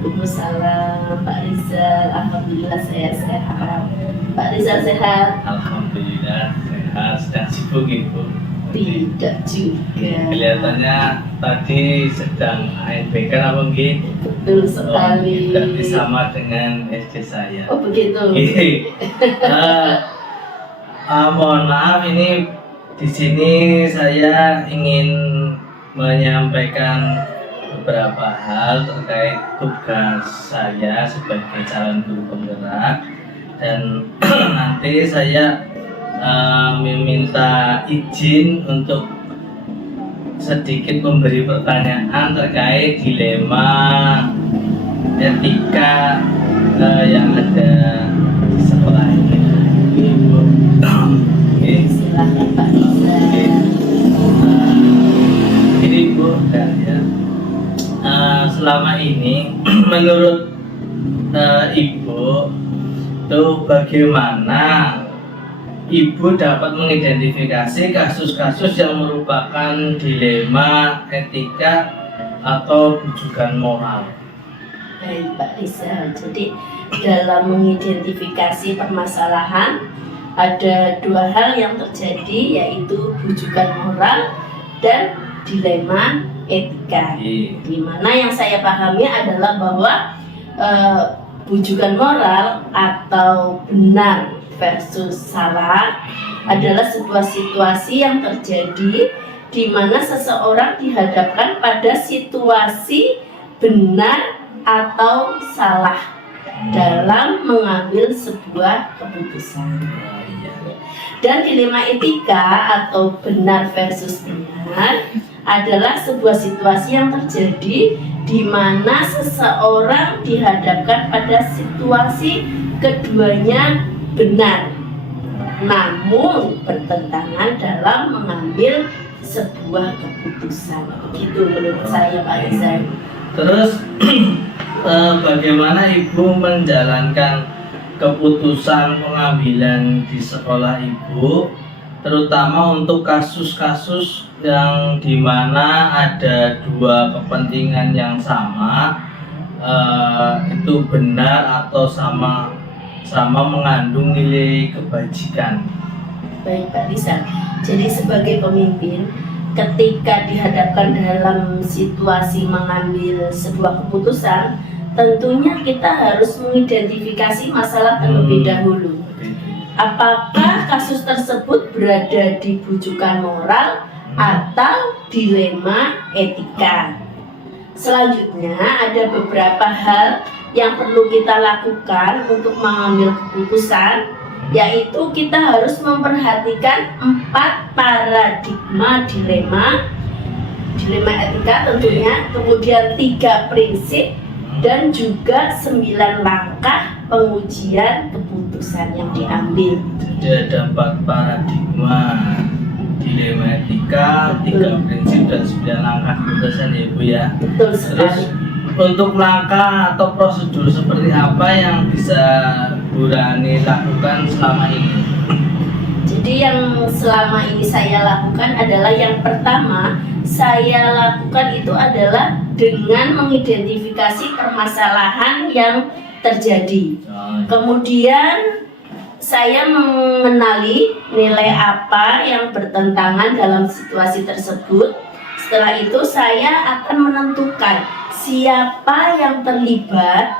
Waalaikumsalam Pak Rizal, alhamdulillah saya sehat. Pak Rizal sehat? Alhamdulillah sehat. Sedang sibuk Ibu? Tidak juga. Kelihatannya tadi sedang ANPK apa nggih? Betul sekali. Berarti sama dengan SD saya. Oh begitu. Mohon maaf, ini di sini saya ingin menyampaikan beberapa hal terkait tugas saya sebagai calon guru penggerak, dan nanti saya meminta izin untuk sedikit memberi pertanyaan terkait dilema etika yang ada di sekolah ini. Silakan Pak Rizal. Ini Bu dan ya, selama ini menurut Ibu tuh bagaimana Ibu dapat mengidentifikasi kasus-kasus yang merupakan dilema etika atau bujukan moral? Baik Pak Rizal, jadi dalam mengidentifikasi permasalahan ada dua hal yang terjadi, yaitu bujukan moral dan dilema etika. Di mana yang saya pahami adalah bahwa bujukan moral atau benar versus salah adalah sebuah situasi yang terjadi di mana seseorang dihadapkan pada situasi benar atau salah dalam mengambil sebuah keputusan. Dan dilema etika atau benar versus benar adalah sebuah situasi yang terjadi di mana seseorang dihadapkan pada situasi keduanya benar, namun bertentangan dalam mengambil sebuah keputusan. Begitu menurut saya Pak Rizal. Terus bagaimana Ibu menjalankan keputusan pengambilan di sekolah Ibu, terutama untuk kasus-kasus yang dimana ada dua kepentingan yang sama, itu benar atau sama mengandung nilai kebajikan? Baik Pak Rizal, jadi sebagai pemimpin ketika dihadapkan dalam situasi mengambil sebuah keputusan, tentunya kita harus mengidentifikasi masalah terlebih dahulu. Apakah kasus tersebut berada di bujukan moral atau dilema etika? Selanjutnya ada beberapa hal yang perlu kita lakukan untuk mengambil keputusan, yaitu kita harus memperhatikan 4 paradigma dilema etika tentunya, kemudian 3 prinsip, dan juga 9 langkah pengujian keputusan yang diambil. Jadi ada 4 paradigma dilema etika, 3 prinsip, dan 9 langkah keputusan ya Bu ya. Betul sekali. Terus untuk langkah atau prosedur seperti apa yang bisa Bu Rani lakukan selama ini? Jadi yang selama ini saya lakukan adalah, yang pertama saya lakukan itu adalah dengan mengidentifikasi permasalahan yang terjadi. Kemudian saya mengenali nilai apa yang bertentangan dalam situasi tersebut. Setelah itu saya akan menentukan siapa yang terlibat.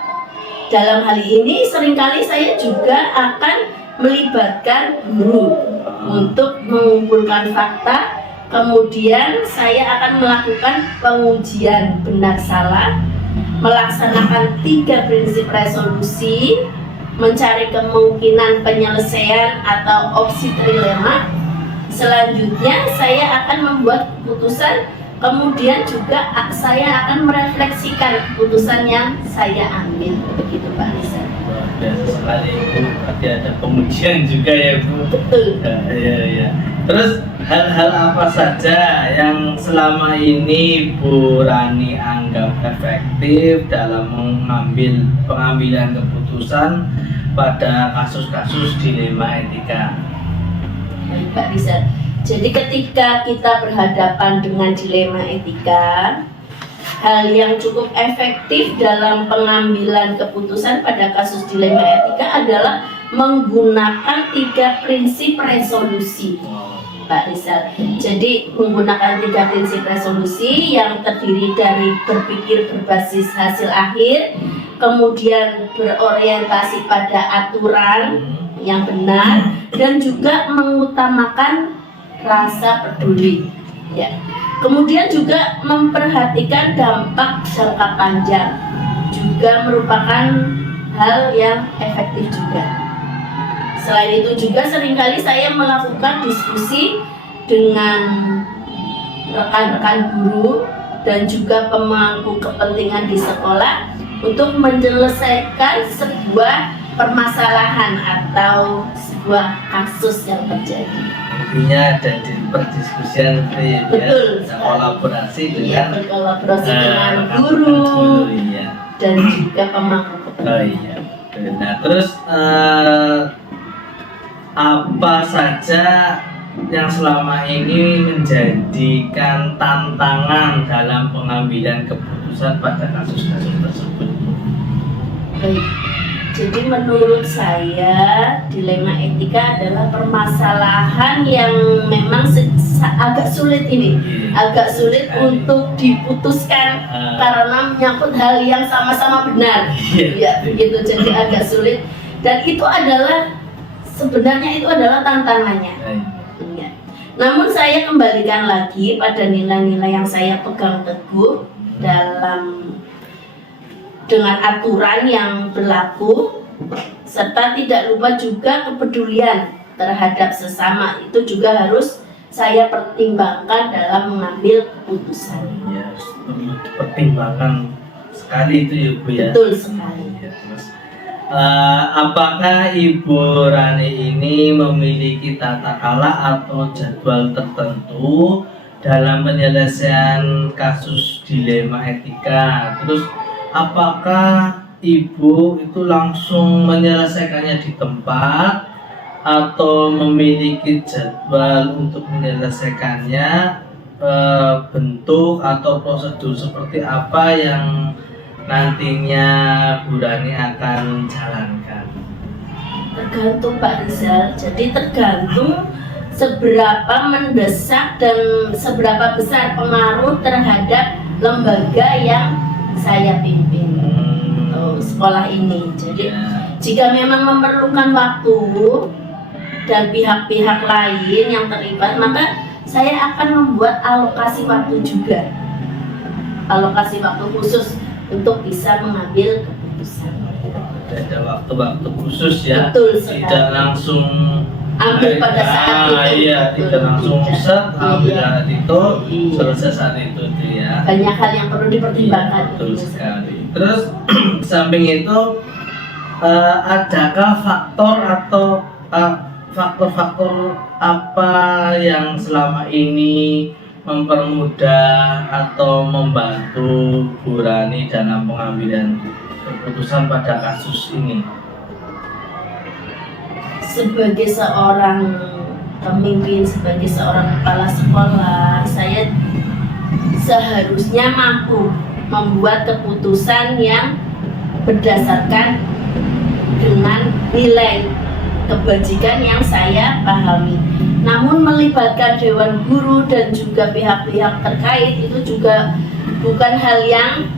Dalam hal ini seringkali saya juga akan melibatkan guru untuk mengumpulkan fakta. Kemudian saya akan melakukan pengujian benar salah, melaksanakan 3 prinsip resolusi, mencari kemungkinan penyelesaian atau opsi trilema. Selanjutnya saya akan membuat keputusan, kemudian juga saya akan merefleksikan keputusan yang saya ambil. Begitu Pak Rizal. Biasa sekali Bu, berarti ada pengujian juga ya Bu. Betul. Ya. Terus hal-hal apa saja yang selama ini Bu Rani anggap efektif dalam mengambil pengambilan keputusan pada kasus-kasus dilema etika? Baik Pak Rizal. Jadi ketika kita berhadapan dengan dilema etika, hal yang cukup efektif dalam pengambilan keputusan pada kasus dilema etika adalah menggunakan 3 prinsip resolusi, Pak Rizal. Jadi menggunakan 3 prinsip resolusi yang terdiri dari berpikir berbasis hasil akhir, kemudian berorientasi pada aturan yang benar, dan juga mengutamakan rasa peduli. Ya. Kemudian juga memperhatikan dampak jangka panjang juga merupakan hal yang efektif juga. Selain itu juga seringkali saya melakukan diskusi dengan rekan-rekan guru dan juga pemangku kepentingan di sekolah untuk menyelesaikan sebuah permasalahan atau sebuah kasus yang terjadi. Intinya ada di perdiskusian itu ya, Betul, ya, kolaborasi ya, dengan berkolaborasi dengan guru iya. dan juga pemangku Oh kepentingan. iya. Nah terus apa saja yang selama ini menjadikan tantangan dalam pengambilan keputusan pada kasus-kasus tersebut? Baik. Jadi menurut saya dilema etika adalah permasalahan yang memang agak sulit ini, agak sulit untuk diputuskan karena menyangkut hal yang sama-sama benar, ya begitu. Jadi agak sulit dan itu adalah sebenarnya itu adalah tantangannya. Ya. Namun saya kembalikan lagi pada nilai-nilai yang saya pegang teguh dengan aturan yang berlaku, serta tidak lupa juga kepedulian terhadap sesama itu juga harus saya pertimbangkan dalam mengambil keputusan. Ya, perlu dipertimbangkan sekali itu ya Bu ya. Betul sekali. Ya, terus, apakah Ibu Rani ini memiliki tata kala atau jadwal tertentu dalam penyelesaian kasus dilema etika? Terus apakah Ibu itu langsung menyelesaikannya di tempat atau memiliki jadwal untuk menyelesaikannya, bentuk atau prosedur seperti apa yang nantinya Bu Rani akan jalankan? Tergantung Pak Rizal, jadi tergantung seberapa mendesak dan seberapa besar pengaruh terhadap lembaga yang saya pimpin, sekolah ini. Jadi jika memang memerlukan waktu dan pihak-pihak lain yang terlibat, maka saya akan membuat alokasi waktu juga, alokasi waktu khusus untuk bisa mengambil keputusan. Ada waktu-waktu khusus ya. Betul sekali. Tidak langsung ambil pada saat itu. Iya, tidak langsung set ambil saat itu, Iya. selesai saat itu ya. Banyak hal yang perlu dipertimbangkan. Betul sekali. Terus samping itu, adakah faktor atau faktor-faktor apa yang selama ini mempermudah atau membantu Bu Rani dalam pengambilan keputusan pada kasus ini? Sebagai seorang pemimpin, sebagai seorang kepala sekolah, saya seharusnya mampu membuat keputusan yang berdasarkan dengan nilai kebajikan yang saya pahami. Namun melibatkan dewan guru dan juga pihak-pihak terkait itu juga bukan hal yang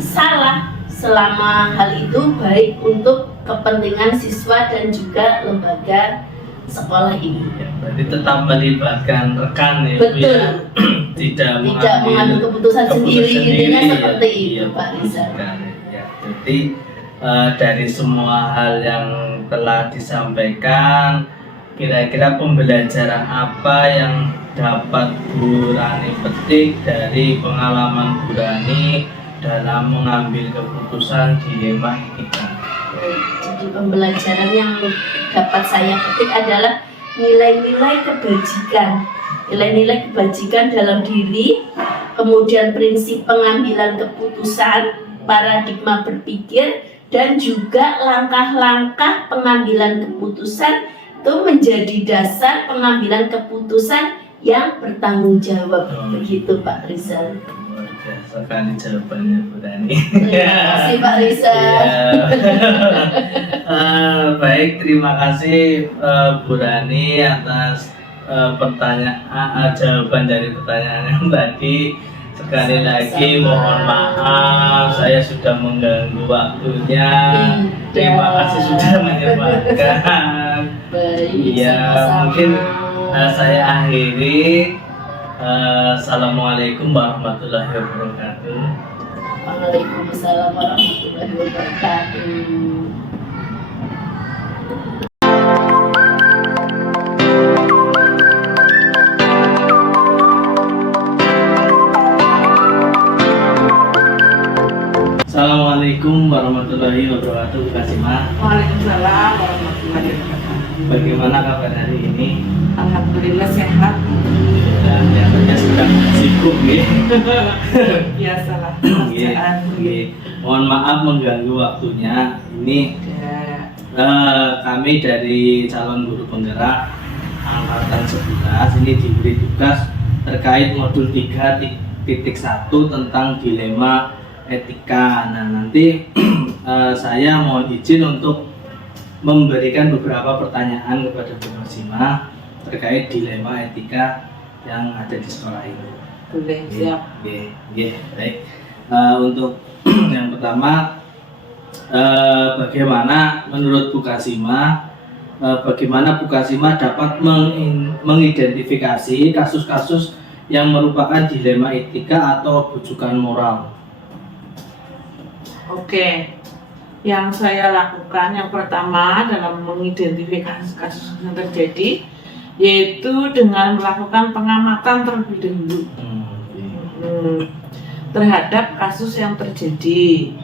salah selama hal itu baik untuk kepentingan siswa dan juga lembaga sekolah ini. Ya, berarti tetap melibatkan rekan ya, Bu, Betul. ya. Tidak Mengambil keputusan sendiri, intinya seperti ya, itu, iya, Pak Rizal. sekali, ya. Jadi dari semua hal yang telah disampaikan, kira-kira pembelajaran apa yang dapat Bu Rani petik dari pengalaman Bu Rani dalam mengambil keputusan dilema etika? Jadi pembelajaran yang dapat saya petik adalah nilai-nilai kebajikan, nilai-nilai kebajikan dalam diri, kemudian prinsip pengambilan keputusan, paradigma berpikir, dan juga langkah-langkah pengambilan keputusan itu menjadi dasar pengambilan keputusan yang bertanggung jawab. Begitu Pak Rizal. Luar mudah sekali jawabannya Bu Rani. Terima kasih Pak Rizal. Iya. Baik, terima kasih Bu Rani atas jawaban dari pertanyaan yang tadi. Sekali lagi mohon maaf saya sudah mengganggu waktunya. Terima kasih sudah menyempatkan. Baik, Iya, sama-sama. mungkin saya akhiri. Assalamualaikum warahmatullahi wabarakatuh. Waalaikumsalam warahmatullahi wabarakatuh. Assalamualaikum warahmatullahi wabarakatuh, Bu Kasima. Waalaikumsalam warahmatullahi wabarakatuh. Bagaimana kabar hari ini? Alhamdulillah sehat. Dan biasanya sedang sibuk ya. Biasalah Nggih, kerjaan. nggih. Mohon maaf mengganggu waktunya. Ini kami dari calon guru penggerak angkatan 11 ini diberi tugas terkait modul 3.1 tentang dilema etika. Nah, nanti saya mohon izin untuk memberikan beberapa pertanyaan kepada Bu Kasima terkait dilema etika yang ada di sekolah ini. Boleh, siap. Oke, baik. Untuk yang pertama, bagaimana menurut Bu Kasima, bagaimana Bu Kasima dapat mengidentifikasi kasus-kasus yang merupakan dilema etika atau bujukan moral? Oke. Yang saya lakukan yang pertama dalam mengidentifikasi kasus yang terjadi yaitu dengan melakukan pengamatan terlebih dahulu terhadap kasus yang terjadi.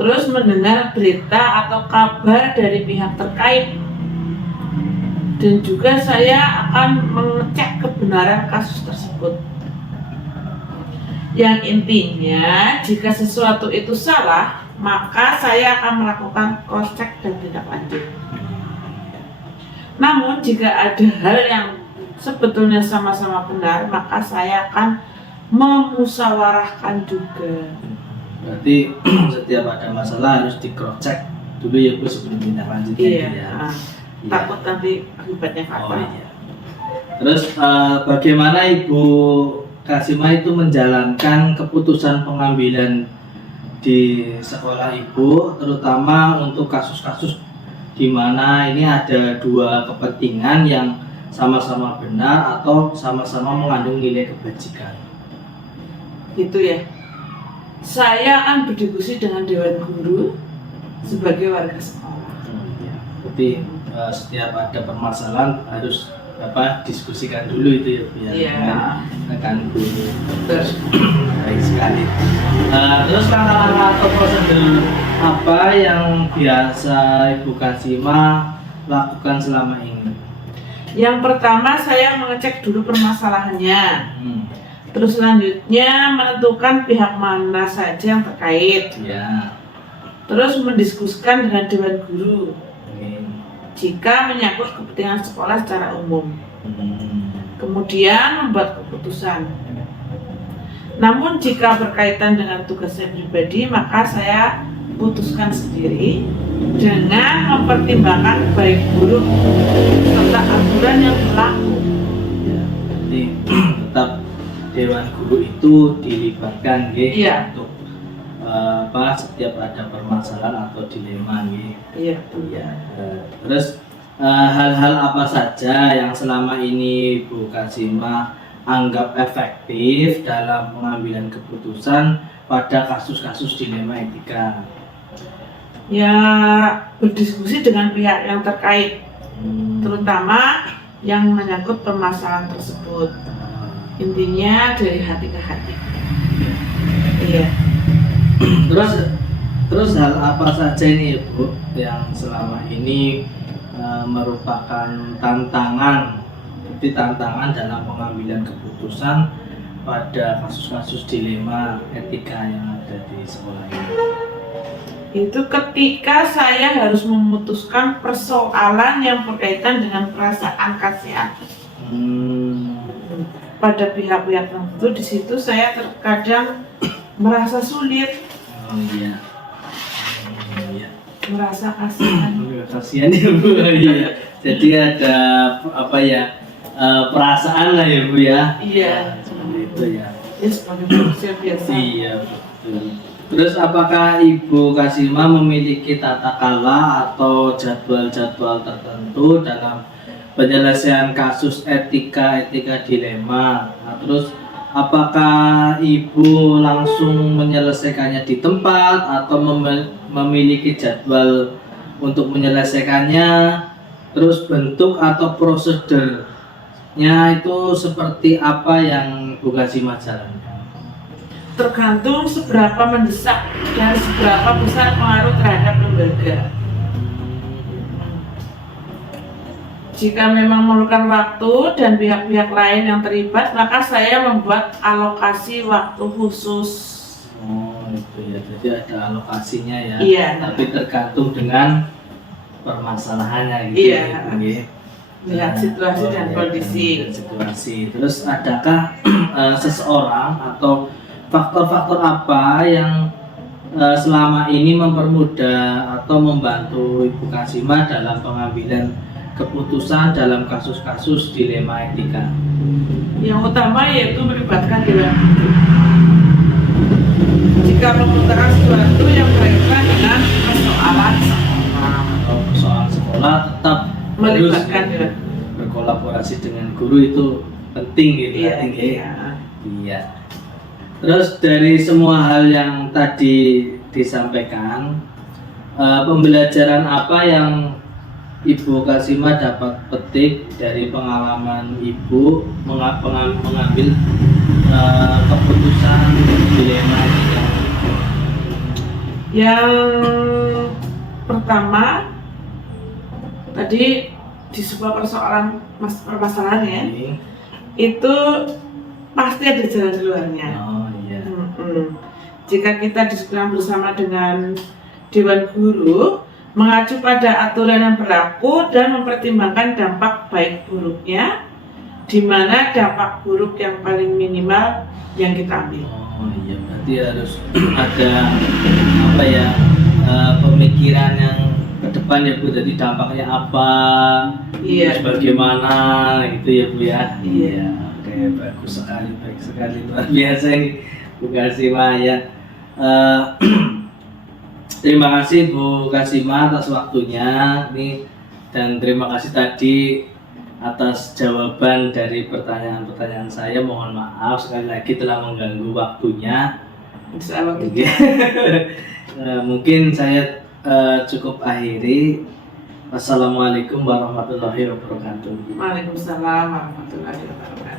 Terus mendengar berita atau kabar dari pihak terkait. Dan juga saya akan mengecek kebenaran kasus tersebut. Yang intinya, jika sesuatu itu salah, maka saya akan melakukan cross check dan tindak lanjut. Namun jika ada hal yang sebetulnya sama-sama benar, maka saya akan memusyawarahkan juga. Berarti setiap ada masalah harus di cross check dulu ya Bu sebelum tindak lanjutnya. Iya. Ya. Iya. Takut nanti akibatnya Oh fatal. iya. Terus bagaimana Ibu Kasima itu menjalankan keputusan pengambilan di sekolah Ibu, terutama untuk kasus-kasus di mana ini ada dua kepentingan yang sama-sama benar atau sama-sama mengandung nilai kebajikan? Gitu ya. Saya akan berdiskusi dengan Dewan Guru sebagai warga sekolah. Jadi setiap ada permasalahan harus diskusikan dulu itu ya Bu ya, Iya. dengan rekan guru. Terus Baik sekali. Terus langkah-langkah atau prosedur apa yang biasa Ibu Kasima lakukan selama ini? yang pertama saya mengecek dulu permasalahannya. Terus selanjutnya menentukan pihak mana saja yang terkait. Ya. Terus mendiskusikan dengan Dewan Guru Oke. jika menyangkut kepentingan sekolah secara umum. Hmm. Kemudian membuat keputusan. Namun jika berkaitan dengan tugas saya pribadi, maka saya putuskan sendiri dengan mempertimbangkan baik buruk serta aturan yang berlaku. Ya, jadi tetap Dewan Guru itu dilibatkan nggih, Iya. untuk setiap ada permasalahan atau dilema nggih. Iya. Iya. Terus hal-hal apa saja yang selama ini Bu Kasima anggap efektif dalam pengambilan keputusan pada kasus-kasus dilema etika? Ya, berdiskusi dengan pihak yang terkait, terutama yang menyangkut permasalahan tersebut. Intinya dari hati ke hati. Iya. Terus hal apa saja ini Bu yang selama ini merupakan tantangan dalam pengambilan keputusan pada kasus-kasus dilema etika yang ada di sekolah ini? Itu ketika saya harus memutuskan persoalan yang berkaitan dengan perasaan kasihan. pada pihak-pihak tertentu, di situ saya terkadang merasa sulit, Oh iya. Iya. merasa kasihan. Kasihan ya Bu. Iya. Jadi ada apa ya? Perasaan lah ya Bu ya. Iya, Seperti itu ya. ya sebagai manusia biasa. Iya betul. Terus apakah Ibu Kasima memiliki tata kala atau jadwal-jadwal tertentu dalam penyelesaian kasus etika dilema? Nah, terus apakah Ibu langsung menyelesaikannya di tempat atau memiliki jadwal untuk menyelesaikannya? Terus bentuk atau prosedurnya itu seperti apa yang Bu Kasima jalankan? Tergantung seberapa mendesak dan seberapa besar pengaruh terhadap lembaga. Jika memang memerlukan waktu dan pihak-pihak lain yang terlibat, maka saya membuat alokasi waktu khusus. Oh itu ya, jadi ada alokasinya ya. Iya. Tapi tergantung dengan permasalahannya gitu. Iya. Ya, Bu, ya. Lihat situasi dan iya, kondisi. dan situasi. Terus adakah seseorang atau faktor-faktor apa yang selama ini mempermudah atau membantu Ibu Kasima dalam pengambilan keputusan dalam kasus-kasus dilema etika? Yang utama yaitu melibatkan dewan guru. Jika memutuskan sesuatu yang berkaitan dengan persoalan sekolah, Kalau soal sekolah tetap melibatkan harus dewan. berkolaborasi dengan guru itu penting gitu. Iya, penting, ya. iya. Iya. Terus dari semua hal yang tadi disampaikan, pembelajaran apa yang Ibu Kasima dapat petik dari pengalaman Ibu mengambil keputusan dilema ini? Yang pertama, tadi di sebuah permasalahan ya, itu pasti ada jalan keluarnya. Oh iya. Jika kita diskusikan bersama dengan Dewan Guru, mengacu pada aturan yang berlaku dan mempertimbangkan dampak baik buruknya, di mana dampak buruk yang paling minimal yang kita ambil. Oh iya, berarti harus ada apa ya, pemikiran yang ke depan ya Bu, jadi dampaknya apa, Iya. terus bagaimana gitu ya Bu ya. Iya. Oke, bagus sekali, baik sekali, luar biasa ini Bu Kasima ya. Terima kasih Bu Kasima atas waktunya nih, dan terima kasih tadi atas jawaban dari pertanyaan-pertanyaan saya. Mohon maaf sekali lagi telah mengganggu waktunya. Insya Allah Oke. Mungkin saya cukup akhiri. Wassalamualaikum warahmatullahi wabarakatuh. Waalaikumsalam warahmatullahi wabarakatuh.